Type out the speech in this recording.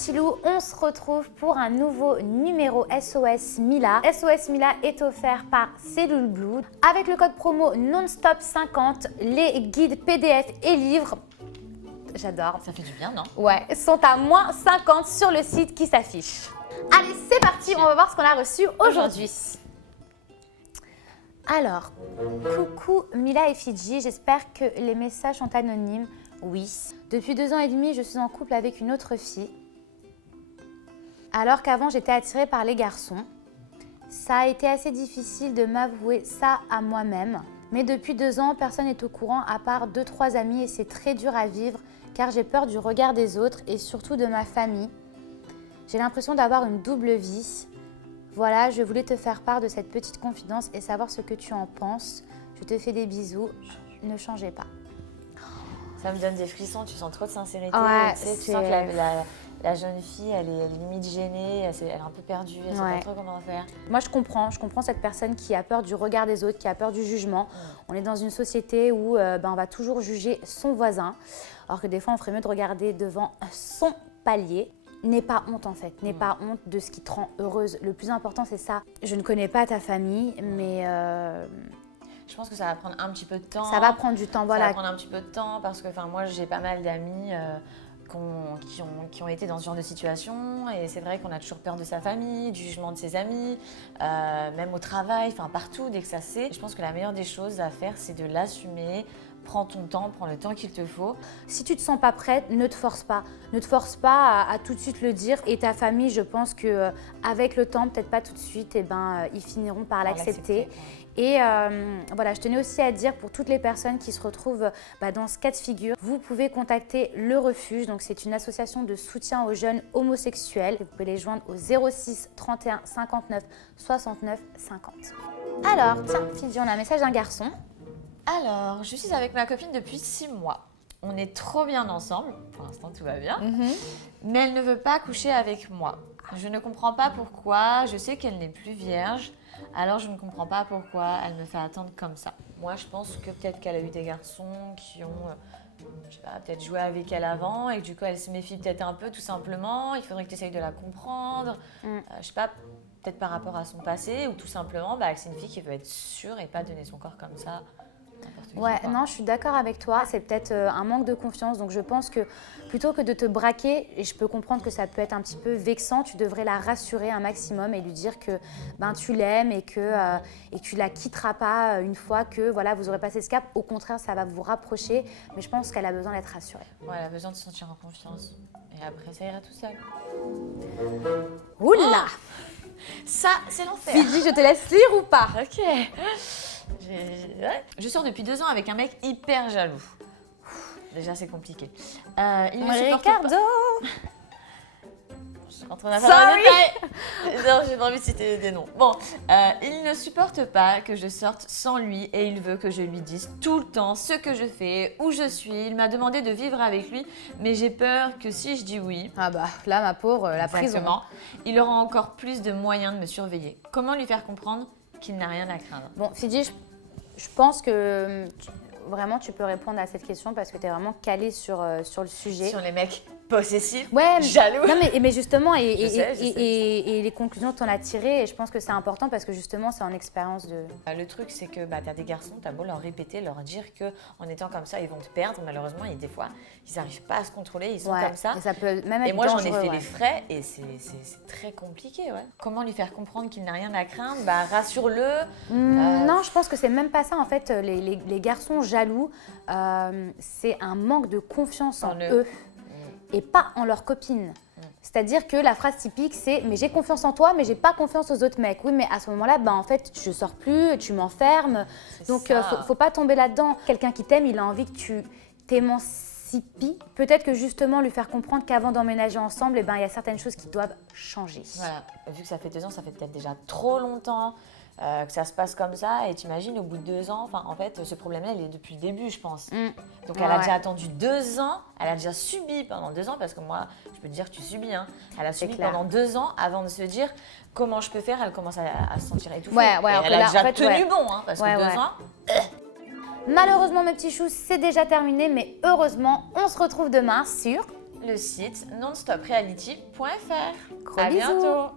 petits loups, on se retrouve pour un nouveau numéro SOS Mila. SOS Mila est offert par Cellule Blue. Avec le code promo NONSTOP50, les guides PDF et livres, j'adore. Ça fait du bien, non? Ouais, sont à moins 50 sur le site qui s'affiche. Allez, c'est parti, on va voir ce qu'on a reçu aujourd'hui. Alors, coucou Mila et Fidji, j'espère que les messages sont anonymes. Oui. Depuis 2 ans et demi, je suis en couple avec une autre fille. Alors qu'avant, j'étais attirée par les garçons. Ça a été assez difficile de m'avouer ça à moi-même. Mais depuis 2 ans, personne n'est au courant à part 2-3 amis et c'est très dur à vivre car j'ai peur du regard des autres et surtout de ma famille. J'ai l'impression d'avoir une double vie. Voilà, je voulais te faire part de cette petite confidence et savoir ce que tu en penses. Je te fais des bisous. Ne changez pas. Ça me donne des frissons, tu sens trop de sincérité. Ouais, tu sens que la jeune fille, elle est limite gênée, elle est un peu perdue, elle ne sait pas trop comment faire. Moi, je comprends cette personne qui a peur du regard des autres, qui a peur du jugement. On est dans une société où on va toujours juger son voisin, alors que des fois, on ferait mieux de regarder devant son palier. N'aie pas honte en fait, n'aie pas honte de ce qui te rend heureuse. Le plus important, c'est ça. Je ne connais pas ta famille, mais... Je pense que ça va prendre un petit peu de temps. Ça va prendre du temps, voilà. Ça va prendre un petit peu de temps parce que moi, j'ai pas mal d'amis qui ont été dans ce genre de situation et c'est vrai qu'on a toujours peur de sa famille, du jugement de ses amis, même au travail, partout, dès que ça c'est. Je pense que la meilleure des choses à faire, c'est de l'assumer. Prends ton temps, prends le temps qu'il te faut. Si tu ne te sens pas prête, ne te force pas. Ne te force pas à tout de suite le dire. Et ta famille, je pense qu'avec le temps, peut-être pas tout de suite, ils finiront par l'accepter. Et voilà, je tenais aussi à dire pour toutes les personnes qui se retrouvent dans ce cas de figure, vous pouvez contacter Le Refuge. Donc c'est une association de soutien aux jeunes homosexuels. Vous pouvez les joindre au 06 31 59 69 50. Alors, tiens, Fidji, on a un message d'un garçon. Alors, je suis avec ma copine depuis 6 mois. On est trop bien ensemble, pour l'instant tout va bien, mais elle ne veut pas coucher avec moi. Je ne comprends pas pourquoi, je sais qu'elle n'est plus vierge, alors je ne comprends pas pourquoi elle me fait attendre comme ça. Moi je pense que peut-être qu'elle a eu des garçons qui ont, je sais pas, peut-être joué avec elle avant et que du coup elle se méfie peut-être un peu tout simplement. Il faudrait que tu essayes de la comprendre, je sais pas, peut-être par rapport à son passé ou tout simplement que c'est une fille qui veut être sûre et pas donner son corps comme ça. Ouais, non, je suis d'accord avec toi. C'est peut-être un manque de confiance. Donc, je pense que plutôt que de te braquer, et je peux comprendre que ça peut être un petit peu vexant, tu devrais la rassurer un maximum et lui dire que tu l'aimes et que tu la quitteras pas une fois que vous aurez passé ce cap. Au contraire, ça va vous rapprocher. Mais je pense qu'elle a besoin d'être rassurée. Ouais, elle a besoin de se sentir en confiance. Et après, ça ira tout seul. Oula! Ça, c'est l'enfer. Fidji, je te laisse lire ou pas? Ok. Je sors depuis 2 ans avec un mec hyper jaloux. Déjà, c'est compliqué. Il ne supporte Ricardo! pas... Je suis en train d'avoir un détail. Non, j'ai pas envie de citer des noms. Bon, il ne supporte pas que je sorte sans lui et il veut que je lui dise tout le temps ce que je fais, où je suis. Il m'a demandé de vivre avec lui, mais j'ai peur que si je dis oui... Ah là, ma pauvre, la prison. Il aura encore plus de moyens de me surveiller. Comment lui faire comprendre qu'il n'a rien à craindre? Bon, Fidji, je pense que vraiment tu peux répondre à cette question parce que tu es vraiment calée sur le sujet. Sur les mecs possessif, jaloux. Non, mais justement, je sais. Et les conclusions que tu en as tirées, et je pense que c'est important parce que justement, c'est en expérience de... Le truc, c'est que tu as des garçons, tu as beau leur répéter, leur dire qu'en étant comme ça, ils vont te perdre. Malheureusement, des fois, ils n'arrivent pas à se contrôler, ils sont comme ça. Et ça peut même être moi, j'en ai dangereux, fait les frais et c'est très compliqué. Ouais. Comment lui faire comprendre qu'il n'a rien à craindre? Rassure-le. Non, je pense que c'est même pas ça. En fait, les garçons jaloux, c'est un manque de confiance en eux. Et pas en leur copine. C'est-à-dire que la phrase typique, c'est « mais j'ai confiance en toi, mais j'ai pas confiance aux autres mecs ». Oui, mais à ce moment-là, en fait, je sors plus, tu m'enfermes. Donc, faut pas tomber là-dedans. Quelqu'un qui t'aime, il a envie que tu t'émancipes. Peut-être que justement, lui faire comprendre qu'avant d'emménager ensemble, il y a certaines choses qui doivent changer. Voilà, vu que ça fait 2 ans, ça fait peut-être déjà trop longtemps. Que ça se passe comme ça et t'imagines au bout de 2 ans, en fait ce problème-là il est depuis le début je pense. Donc elle a déjà attendu 2 ans, elle a déjà subi pendant 2 ans parce que moi je peux te dire que tu subis elle a subi pendant 2 ans avant de se dire comment je peux faire, elle commence à se sentir étouffée. Elle a déjà tenu bon parce que 2 ans. Malheureusement mes petits choux c'est déjà terminé mais heureusement on se retrouve demain sur le site nonstopreality.fr. Gros À bisous. bientôt.